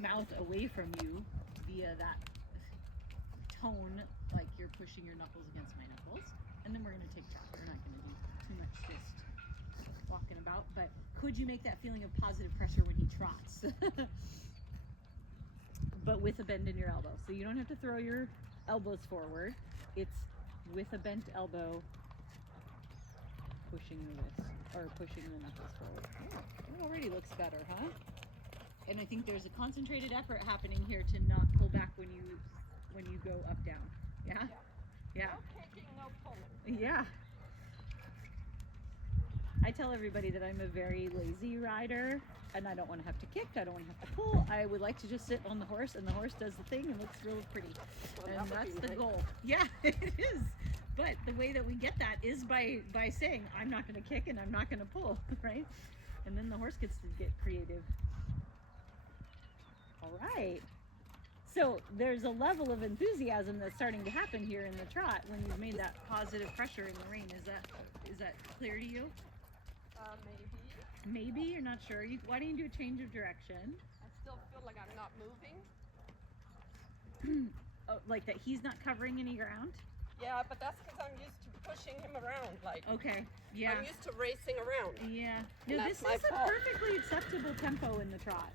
mouth away from you via that tone, like you're pushing your knuckles against my knuckles. And then we're going to take track. We're not going to do too much just walking about. But could you make that feeling of positive pressure when he trots? But with a bend in your elbow. So you don't have to throw your elbows forward. It's with a bent elbow pushing the wrist or pushing the knuckles forward. Oh, it already looks better, huh? And I think there's a concentrated effort happening here to not pull back when you go up down. Yeah? Yeah. No kicking, no pulling. Yeah. I tell everybody that I'm a very lazy rider and I don't want to have to kick, I don't want to have to pull. I would like to just sit on the horse and the horse does the thing and looks really pretty. Well, And that's the nice. goal. Yeah, it is. But the way that we get that is by saying, I'm not going to kick and I'm not going to pull, right? And then the horse gets to get creative. All right. So there's a level of enthusiasm that's starting to happen here in the trot when you've made that positive pressure in the rein. Is that clear to you? Maybe. Maybe you're not sure. Why don't you do a change of direction? I still feel like I'm not moving. Oh, like that he's not covering any ground? Yeah, but that's because I'm used to pushing him around. Like, Okay. Yeah. I'm used to racing around. Yeah. And No, that's this my is a fault. perfectly acceptable tempo in the trot.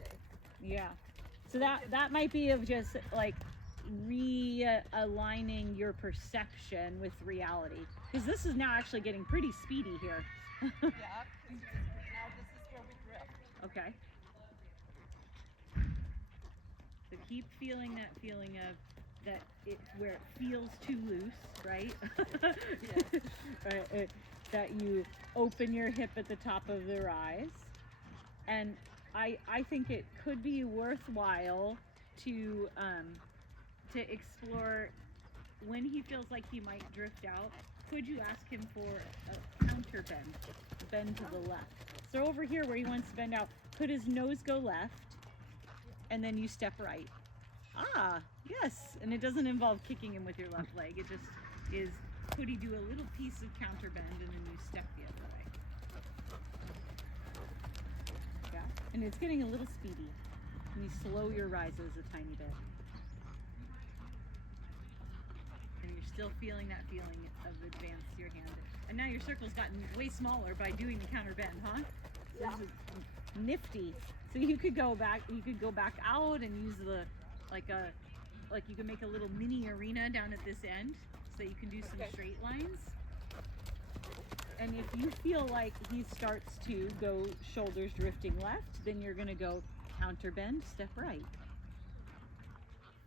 Okay. Yeah. So that might be of just like realigning your perception with reality, because this is now actually getting pretty speedy here. Yeah, 'cause now this is where we drift. Okay. So keep feeling that feeling of that it where it feels too loose, right? Right, that you open your hip at the top of the rise, and I think it could be worthwhile to explore when he feels like he might drift out. Could you ask him for a counter bend to the left? So over here where he wants to bend out, could his nose go left and then you step right? Ah, yes. And it doesn't involve kicking him with your left leg. It just is, could he do a little piece of counter bend and then you step the other way? Yeah. And it's getting a little speedy. And you slow your rises a tiny bit. And you're still feeling that feeling of advance your hand. And now your circle's gotten way smaller by doing the counter bend, huh? So Yeah. this is nifty. So you could go back out and use the like you can make a little mini arena down at this end so you can do some Okay. straight lines. And if you feel like he starts to go shoulders drifting left, then you're gonna go counter bend, step right.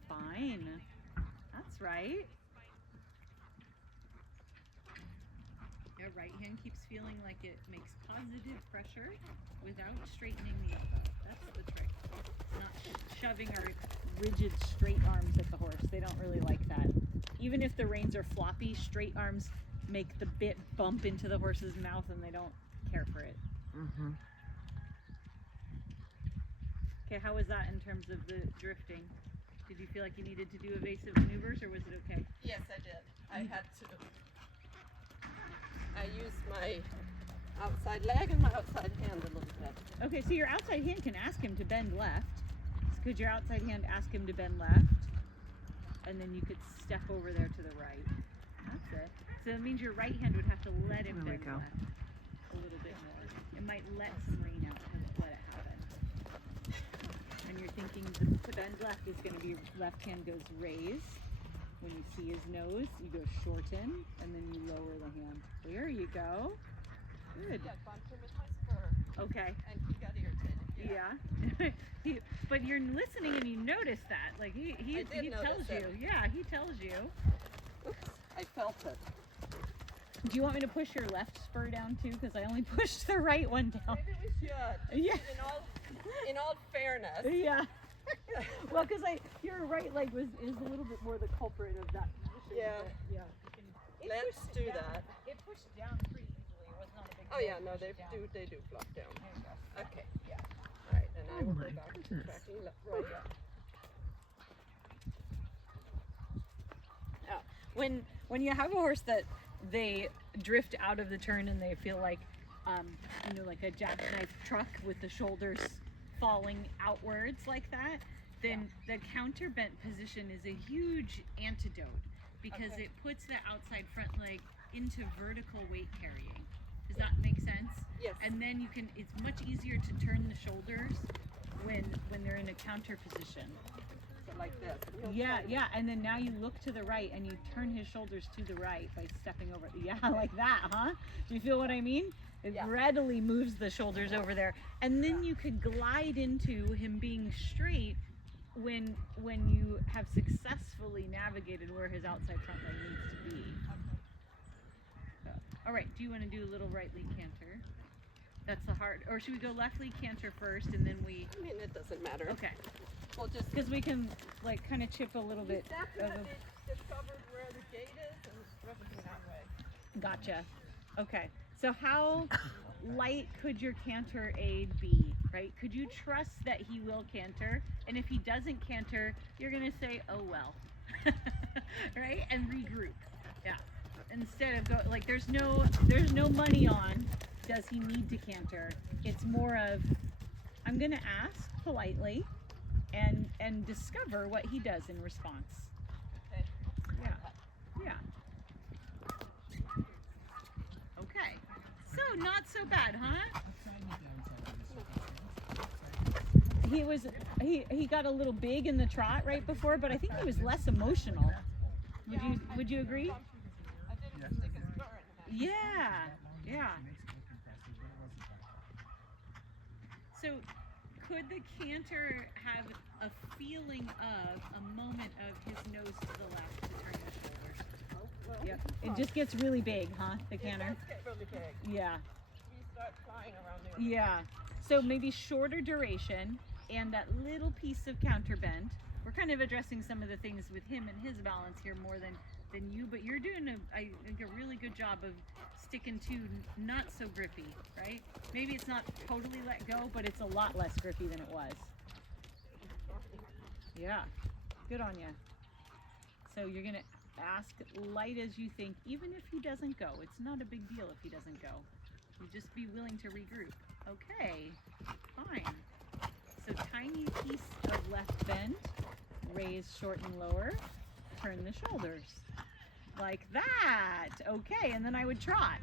Fine. That's right. Your right hand keeps feeling like it makes positive pressure without straightening the elbow. That's the trick. Not shoving our rigid straight arms at the horse. They don't really like that. Even if the reins are floppy, straight arms make the bit bump into the horse's mouth and they don't care for it. Mm-hmm. Okay, how was that in terms of the drifting? Did you feel like you needed to do evasive maneuvers or was it okay? Yes, I did. I had to. I used my outside leg and my outside hand a little bit. Okay, so your outside hand can ask him to bend left. So could your outside hand ask him to bend left? And then you could step over there to the right. That's it. So it means your right hand would have to let him There we bend go. left a little bit more. It might let some rein out and let it happen. And you're thinking the bend left is going to be left hand goes raise. When you see his nose, you go shorten, and then you lower the hand. There you go. Good. Yeah, bumped him with my spur, Okay. and he got irritated. Yeah. But you're listening and you notice that. Like he I did tells notice you. it. Yeah, he tells you. Oops, I felt it. Do you want me to push your left spur down too? Because I only pushed the right one down. Maybe we should. Yeah. In all fairness. Yeah. Well, because your right leg is a little bit more the culprit of that position. Yeah. But yeah. It Let's pushed do down. that. It pushed down pretty easily. It was not a big Oh deal yeah, to no, push they it down. do flop down. There you go. Okay. Yeah. All right, and I Oh will my go back to goodness. tracking left, right. When you have a horse that they drift out of the turn and they feel like like a jackknife truck with the shoulders falling outwards like that, then the counter bent position is a huge antidote because it puts the outside front leg into vertical weight carrying. Does that make sense? Yes. And then it's much easier to turn the shoulders when they're in a counter position. So like this. Yeah, and then now you look to the right and you turn his shoulders to the right by stepping over. Yeah, like that, huh? Do you feel what I mean? It readily moves the shoulders over there. And then you could glide into him being straight when you have successfully navigated where his outside front leg needs to be. So, all right, do you want to do a little right lead canter? That's the hard, or should we go left lead canter first and then we? I mean, it doesn't matter. Okay. We'll just. Because we can like kind of chip a little bit. Definitely discovered where the gate is and everything that way. Gotcha. Okay. So how light could your canter aid be, right? Could you trust that he will canter? And if he doesn't canter, you're going to say, oh, well, right? And regroup. Yeah. Instead of go like, there's no money on, does he need to canter? It's more of, I'm going to ask politely and discover what he does in response. Okay. Yeah. Okay. So not so bad, huh? He got a little big in the trot right before, but I think he was less emotional. Would you agree? I didn't stick a spur in that. Yeah. So could the canter have a feeling of a moment of his nose to the left to turn his shoulders? Oh, well, Yep. It just gets really big, huh? The canter. It does get really big. Yeah. We start flying around there. Yeah. So maybe shorter duration and that little piece of counter bend. We're kind of addressing some of the things with him and his balance here more than you, but you're doing I think a really good job of sticking to not so grippy, right? Maybe it's not totally let go, but it's a lot less grippy than it was. Yeah. Good on you. So you're going to ask light as you think, even if he doesn't go. It's not a big deal if he doesn't go. You just be willing to regroup. Okay, fine. So tiny piece of left bend, raise, shorten, lower, turn the shoulders. Like that. Okay, and then I would trot.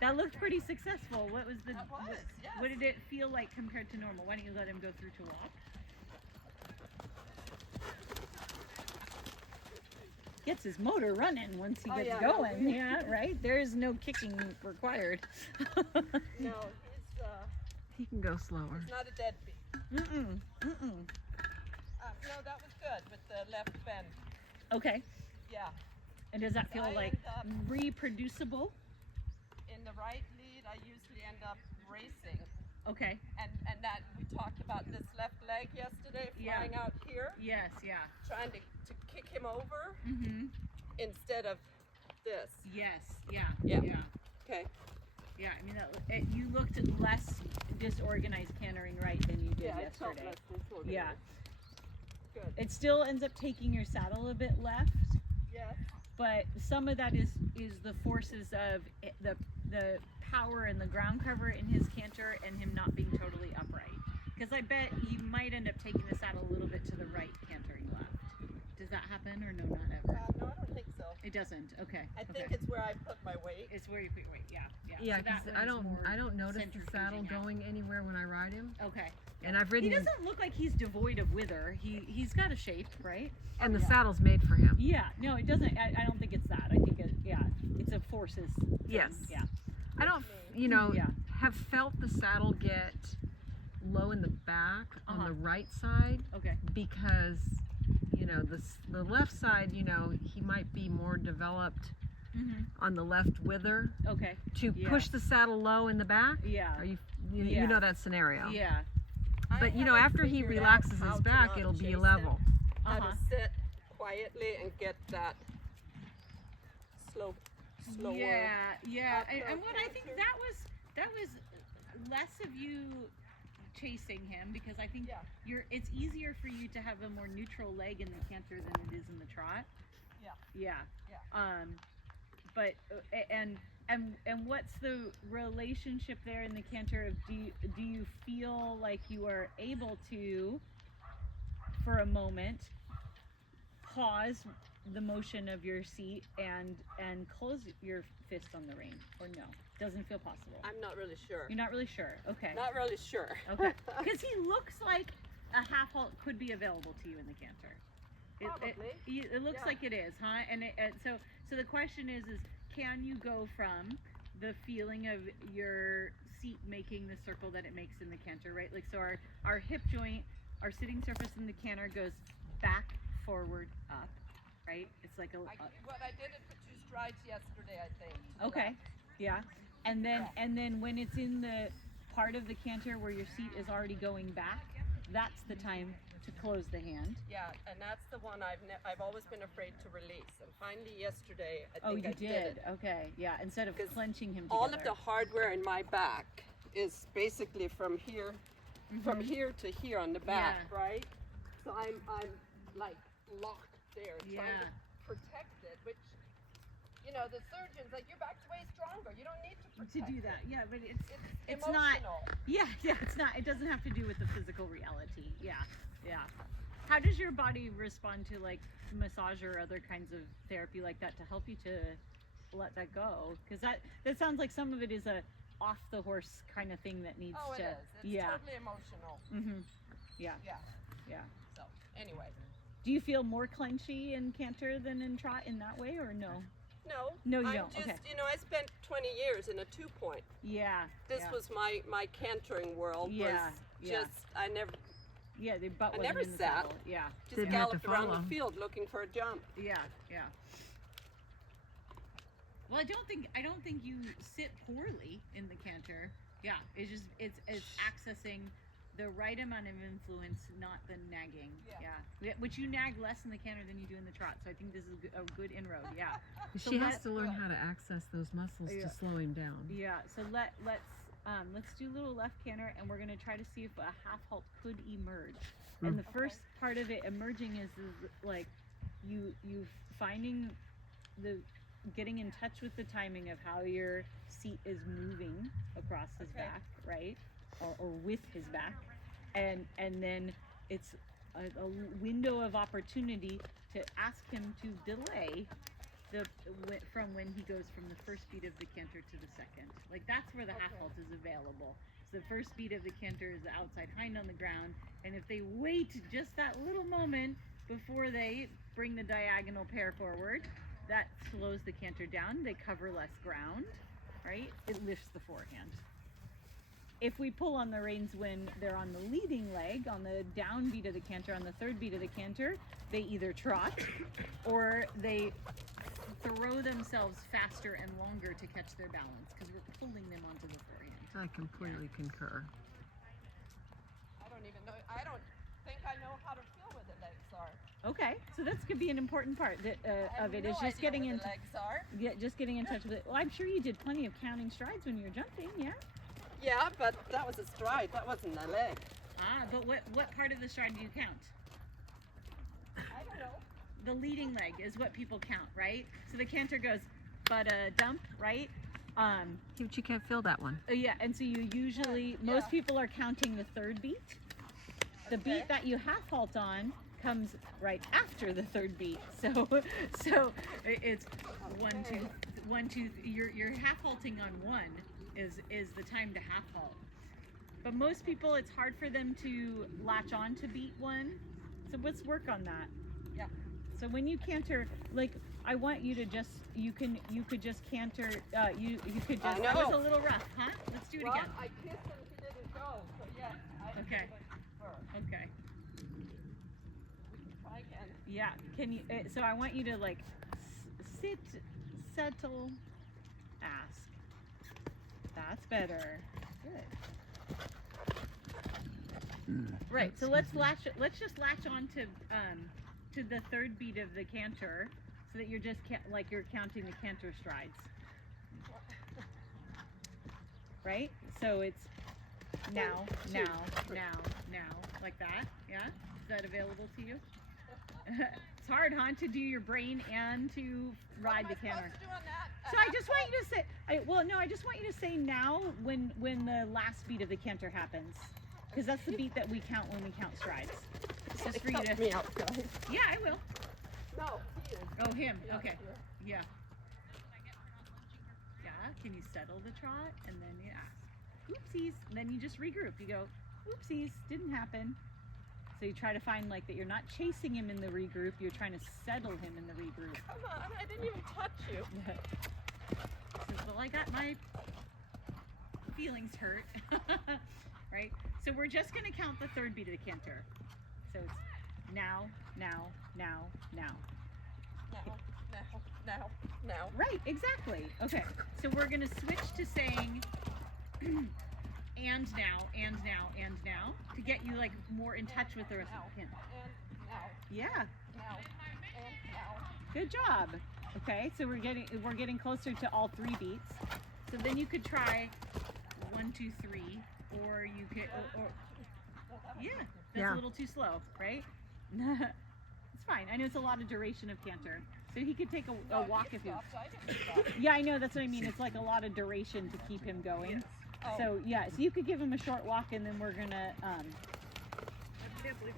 That looked pretty successful. What was the? That was, yes. What did it feel like compared to normal? Why don't you let him go through to walk? Gets his motor running once he gets going. No, Yeah, right. There is no kicking required. No, He can go slower. he's not a deadbeat. No, that was good with the left bend. Okay. Yeah. And does that feel I like end up- reproducible? In the right lead, I usually end up racing. Okay. And that we talked about this left leg yesterday, flying out here, Yes. Yeah. trying to kick him over Mm-hmm. instead of this. Yes. Yeah. Yeah. Yeah. Okay. Yeah. I mean, you looked at less disorganized cantering right than you did Yeah, it felt yesterday. less disorganized. Yeah. Good. It still ends up taking your saddle a bit left, Yes. but some of that is the forces of the power and the ground cover in his canter and him not being totally upright. Because I bet he might end up taking the saddle a little bit to the right, cantering left. Does that happen or no, not ever? No, I don't think so. It doesn't. Okay. I okay. think it's where I put my weight. It's where you put your weight. Yeah. Yeah, So that because one I is don't more notice the saddle centrifuging out. going anywhere when I ride him. Okay. And I've He ridden him, doesn't look like he's devoid of wither. He's got a shape, right? and the saddle's made for him. Yeah. No, it doesn't. I don't think it's that. I think it's a forces. thing. Yes. Yeah. I don't, Yeah. have felt the saddle get low in the back on Uh-huh. the right side Okay. because, the left side, he might be more developed Mhm. on the left wither Okay. to Yeah. push the saddle low in the back. Yeah. Are you Yeah. know that scenario. Yeah. But I after haven't he figured out relaxes how his to back, not it'll chase be him, level. How Uh-huh. to sit quietly and get that slower. Yeah. And uphill what I think canter. that was less of you chasing him because I think Yeah. it's easier for you to have a more neutral leg in the canter than it is in the trot. Yeah. Yeah. Yeah. But And what's the relationship there in the canter of do you feel like you are able to, for a moment, pause the motion of your seat and close your fist on the rein, or no? Doesn't feel possible. I'm not really sure. You're not really sure. Okay. Not really sure. Okay. Because he looks like a half halt could be available to you in the canter. Probably. It looks Yeah. like it is, huh? And so the question is can you go from the feeling of your seat making the circle that it makes in the canter, right? Like, so our hip joint, our sitting surface in the canter goes back, forward, up, right? It's like What I did it for 2 strides yesterday, I think. to the okay, left. yeah. And then when it's in the part of the canter where your seat is already going back, that's the time to close the hand. Yeah, and that's the one I've always been afraid to release. And finally yesterday, I Oh, think you I did it. Okay, yeah. Instead of 'Cause clenching him together. All of the hardware in my back is basically from here to here on the back, Yeah. right? So I'm like locked there, trying Yeah. to protect it, which, you know, the surgeon's like, your back's way stronger. You don't need to protect to do it." that. Yeah, but it's emotional. not. Yeah, it's not. It doesn't have to do with the physical reality. Yeah. How does your body respond to like massage or other kinds of therapy like that to help you to let that go? Because that sounds like some of it is a off the horse kind of thing that needs Oh, it to. is. It's yeah. totally emotional. Mhm. Yeah. Yeah. So, anyway. Do you feel more clenchy in canter than in trot in that way, or no? No. No, you I'm don't. just, Okay. you know, I spent 20 years in a 2-point. Yeah. This yeah. was my cantering world. Yeah, Was yeah. just, I never Yeah, the butt I wasn't never in the sat. saddle. Yeah. just Didn't have to galloped around follow. the field looking for a jump. Yeah. Well, I don't think you sit poorly in the canter. Yeah, it's accessing the right amount of influence, not the nagging. Yeah. Which you nag less in the canter than you do in the trot. So I think this is a good inroad. Yeah. So She has let- to learn how to access those muscles Yeah. to slow him down. Yeah. So let's do a little left canter, and we're gonna try to see if a half halt could emerge. And the first part of it emerging is like you finding getting in touch with the timing of how your seat is moving across his back, right, or with his back, and then it's a window of opportunity to ask him to delay from when he goes from the first beat of the canter to the second. Like that's where the half halt is available. So the first beat of the canter is the outside hind on the ground, and if they wait just that little moment before they bring the diagonal pair forward, that slows the canter down. They cover less ground, right? It lifts the forehand. If we pull on the reins when they're on the leading leg, on the down beat of the canter, on the third beat of the canter, they either trot or they throw themselves faster and longer to catch their balance because we're pulling them onto the forehand. I completely concur. I don't think I know how to feel where the legs are. Okay, so that's could be an important part I of have it no is just idea getting where in, the legs are. just getting in touch with it. Well, I'm sure you did plenty of counting strides when you were jumping, yeah. Yeah, but that was a stride. That wasn't a leg. Ah, but what part of the stride do you count? I don't know. The leading leg is what people count, right? So the canter goes, but a dump, right? But you can't feel that one. Yeah, and so you usually, most people are counting the third beat. The beat that you half halt on comes right after the third beat. So it's 1, 2, 1, 2. You're half halting on 1 is the time to half halt. But most people, it's hard for them to latch on to beat 1. So let's work on that. Yeah. So when you canter, like I want you to just you could just canter. You could just. That was a little rough, huh? Let's do it Well, again. I kissed him. He didn't go. So yes. Okay. Okay. We can try again. Yeah. Can you? So I want you to like sit, settle, ask. That's better. Good. Right. So let's just latch on to the third beat of the canter, so that you're just like you're counting the canter strides. Right. So it's now, like that. Yeah. Is that available to you? It's hard, huh, to do your brain and to ride the canter. Supposed to do on that? So I just want you to say, I just want you to say now when the last beat of the canter happens, because that's the beat that we count when we count strides. It's just for you Help to. me out, guys. Yeah, I will. No, he is. Oh, him. Yeah, Okay. yeah. Yeah. Yeah. Can you settle the trot and then you ask, oopsies, and then you just regroup. You go, oopsies, didn't happen. So you try to find like that you're not chasing him in the regroup, you're trying to settle him in the regroup. Come on, I didn't even touch you. Says, well, I got my feelings hurt. Right? So we're just going to count the third beat of the canter. So it's now, now, now, now. Now. Right, exactly. Okay, so we're going to switch to saying and now, and now, and now to get you like more in touch with the rest of the hymn. And now. Yeah, Now. And now. good job. Okay, so we're getting closer to all three beats. So then you could try 1, 2, 3, or you could, or yeah, that's a little too slow, right? It's fine. I know it's a lot of duration of canter. So he could take a walk if he. Yeah, I know. That's what I mean. It's like a lot of duration to keep him going. Yes. Oh. So yeah, so you could give him a short walk, and then we're gonna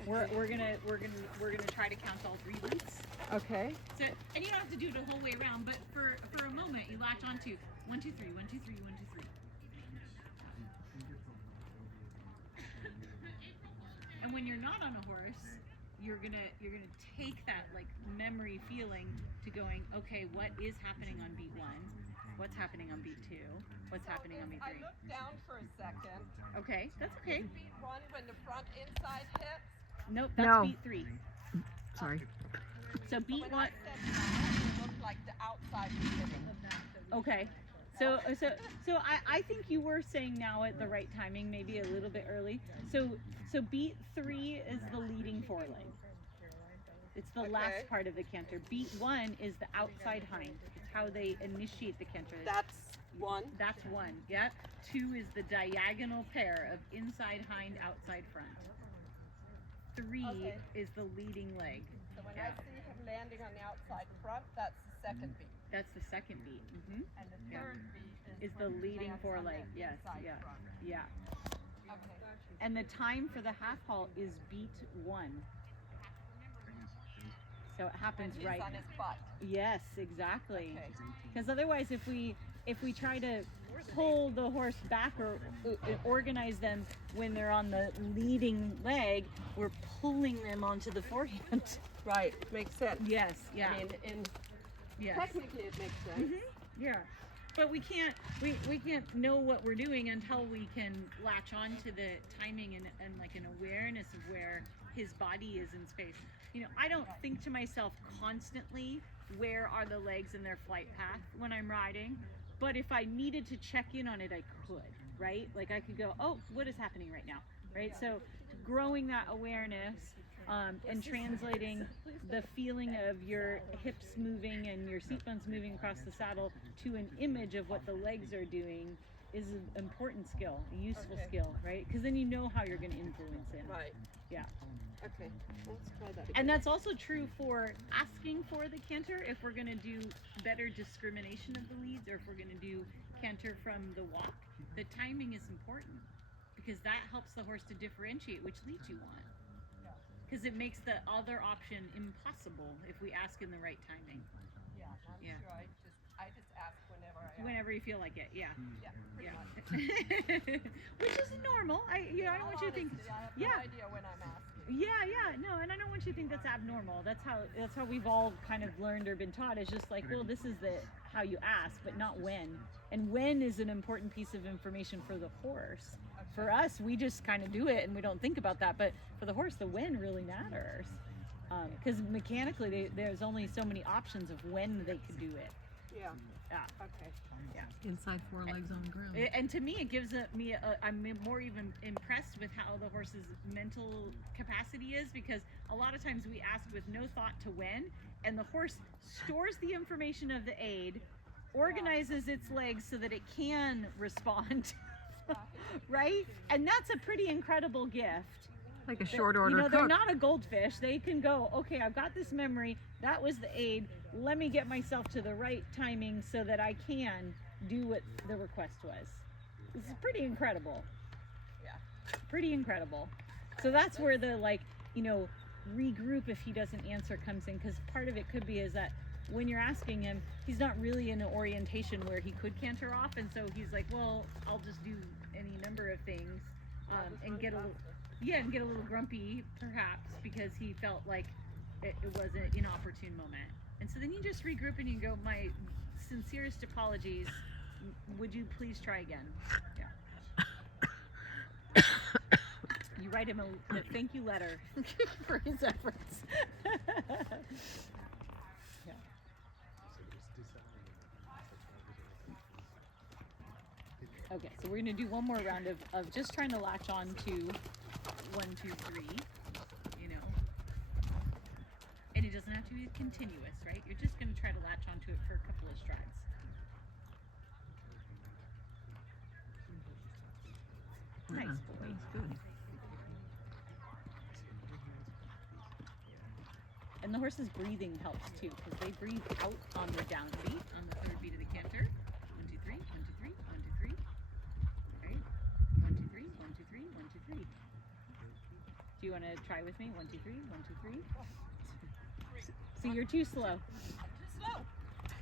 we're gonna try to count all three beats. Okay. So and you don't have to do it the whole way around, but for a moment you latch onto 1, 2, 3, 1, 2, 3, 1, 2, 3. And when you're not on a horse, you're gonna take that like memory feeling to going, okay, what is happening on beat 1? What's happening on beat 2? What's happening on beat 3? I looked down for a second. Okay, that's okay. Is beat 1 when the front inside hits? Nope, that's No. beat 3. Sorry. So But beat when 1. I said now, it looked like the outside was hitting. Okay. So I think you were saying now at the right timing, maybe a little bit early. So beat 3 is the leading foreleg. It's the last part of the canter. Beat 1 is the outside hind. It's how they initiate the canter. That's 1. That's 1. Yeah. 2 is the diagonal pair of inside hind, outside front. 3 is the leading leg. So when I see him landing on the outside front, that's the second beat. That's the second beat. Mm-hmm. And the third beat Is the when he leading lands on foreleg. that Yes. inside Yeah. front. Yeah. Okay. And the time for the half halt is beat 1. So it happens And he's right. on his butt. Yes, exactly. Okay. Because otherwise, if we try to pull the horse back or organize them when they're on the leading leg, we're pulling them onto the forehand. Right. Makes sense. Yes. Yeah. I mean, yes. technically it makes sense. Yeah. But we can't know what we're doing until we can latch on to the timing and like an awareness of where his body is in space. You know, I don't think to myself constantly, where are the legs in their flight path when I'm riding? But if I needed to check in on it, I could, right? Like I could go, oh, what is happening right now, right? So growing that awareness and translating the feeling of your hips moving and your seat bones moving across the saddle to an image of what the legs are doing is an important skill, a useful skill, right? Because then you know how you're going to influence him. Right. Yeah. Okay. Let's try that again. And that's also true for asking for the canter if we're going to do better discrimination of the leads or if we're going to do canter from the walk. The timing is important because that helps the horse to differentiate which lead you want. Because it makes the other option impossible if we ask in the right timing. Yeah, I'm sure I just ask Whenever you feel like it, yeah. Yeah, Yeah. Which is normal. I don't want you to think. I have Yeah. no idea when I'm asking. Yeah, no, and I don't want you to think that's abnormal. That's how we've all kind of learned or been taught. It's just like, well, this is how you ask, but not when. And when is an important piece of information for the horse. For us, we just kind of do it and we don't think about that. But for the horse, the when really matters. Because mechanically, there's only so many options of when they could do it. Yeah. Yeah. Okay. Inside forelegs on ground. And to me, it gives I'm more even impressed with how the horse's mental capacity is, because a lot of times we ask with no thought to when, and the horse stores the information of the aid, organizes its legs so that it can respond, right? And that's a pretty incredible gift Like a short order You know, they're cook. not a goldfish. They can go, okay, I've got this memory. That was the aid. Let me get myself to the right timing so that I can do what the request was. This is pretty incredible. Yeah. Pretty incredible. So that's where the, like, you know, regroup if he doesn't answer comes in, because part of it could be is that when you're asking him, he's not really in an orientation where he could canter off, and so he's like, well, I'll just do any number of things, and get a little grumpy perhaps because he felt like it was an inopportune moment. And so then you just regroup and you go, my sincerest apologies, would you please try again? Yeah. You write him a thank you letter for his efforts. Yeah. Okay, so we're gonna do one more round of just trying to latch on to 1, 2, 3, you know. And it doesn't have to be continuous, right? You're just gonna try to latch onto it for a couple of strides. Nice boy. That's good. And the horse's breathing helps too, because they breathe out on the downbeat, on the third beat of the canter. 1, 2, 3, 1, 2, 3, 1, 2, 3. Right? 1, 2, 3, 1, 2, 3, 1, 2, 3. Do you want to try with me? 1, 2, 3, 1, 2, 3. See, you're too slow. Too slow.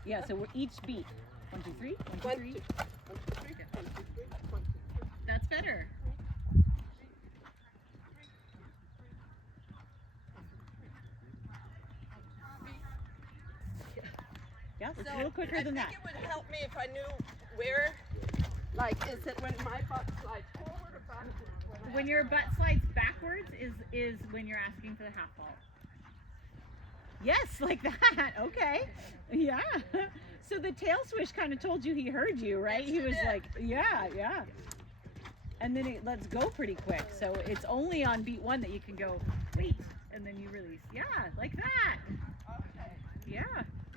Yeah, so we're each beat. 1, 2, 3, 1, 2, 3. 1, 2, 3, 1, 2, 3, 1, 2, 3, 1, 2, 3. That's better. Yeah, it's a little quicker than that. I think it would help me if I knew where, like, is it when my butt slides forward or backwards? When your butt slides backwards is when you're asking for the half vault. Yes, like that. Okay. Yeah. So the tail swish kind of told you he heard you, right? He was like, yeah, yeah. And then it lets go pretty quick. So it's only on beat 1 that you can go, wait, and then you release. Yeah, like that. Okay. Yeah.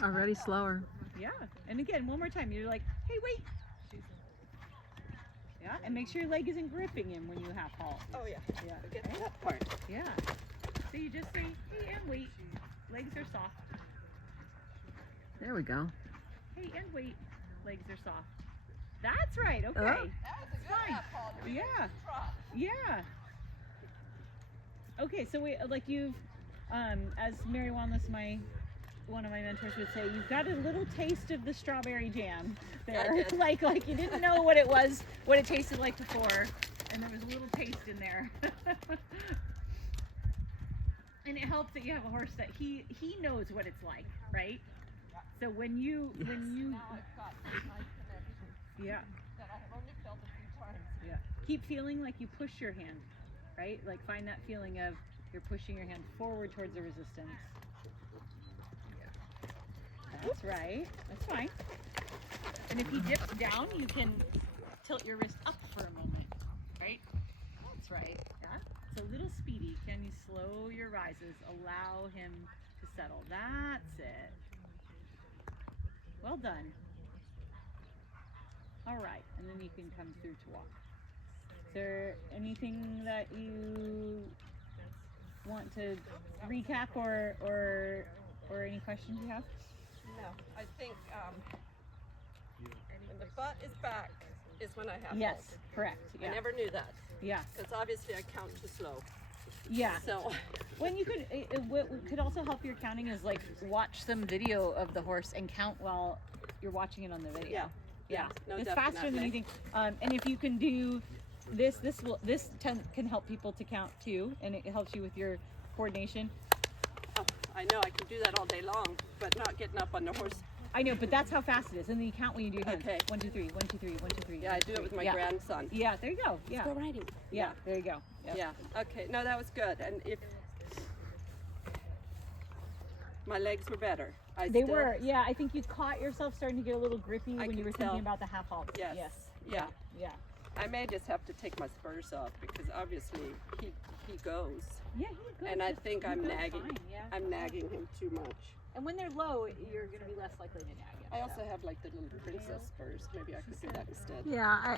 Already slower. Yeah. And again, one more time. You're like, hey, wait. Yeah. And make sure your leg isn't gripping him when you half halt. Oh yeah. Yeah. I get Right? that part. Yeah. So you just say, hey, and wait. Legs are soft. There we go. Hey, and wait. Legs are soft. That's right. Okay. Oh. That was a good Fine. half, Paul. You Yeah. trot. Yeah. Okay. So we like you've, as Mary Wanless, one of my mentors would say, you've got a little taste of the strawberry jam there. I did. like you didn't know what it was, what it tasted like before, and there was a little taste in there. And it helps that you have a horse that he knows what it's like, right? So when you Now I've got this nice connection yeah. that I have only felt a few times. Yeah. Keep feeling like you push your hand, right? Like find that feeling of you're pushing your hand forward towards the resistance. That's right. That's fine. And if he dips down, you can tilt your wrist up for a moment, right? That's right. Yeah. It's a little speedy. Can you slow your rises? Allow him to settle. That's it. Well done. All right, and then you can come through to walk. Is there anything that you want to recap or any questions you have? No, I think when the butt is back is when I have Yes, hope. correct. Yeah. I never knew that Yeah. because obviously I count too slow. Yeah. So When you could, what could also help your counting is like watch some video of the horse and count while you're watching it on the video. Yeah. Yeah. No, It's faster than definitely. you think. And if you can do this can help people to count too, and it helps you with your coordination. oh, I know I can do that all day long, but not getting up on the horse. I know, but that's how fast it is. And then you count when you do your hands. Okay. 1, 2, 3, 1, 2, 3, 1, 2, 3. Yeah, I do it with my yeah. grandson. Yeah, there you go. Yeah. Go riding. Yeah, there you go. Yep. Yeah. Okay. No, that was good. And if my legs were better, They were. Yeah, I think you caught yourself starting to get a little grippy when you can were tell. thinking about the half halt. Yes. Yes. Yeah. Yeah. I may just have to take my spurs off because obviously he goes, Yeah, he goes. and I just- think he I'm goes nagging. fine, yeah. I'm nagging him too much. And when they're low, you're going to be less likely to nag him. I also have like the little princess spurs. Maybe I could do that instead. Yeah,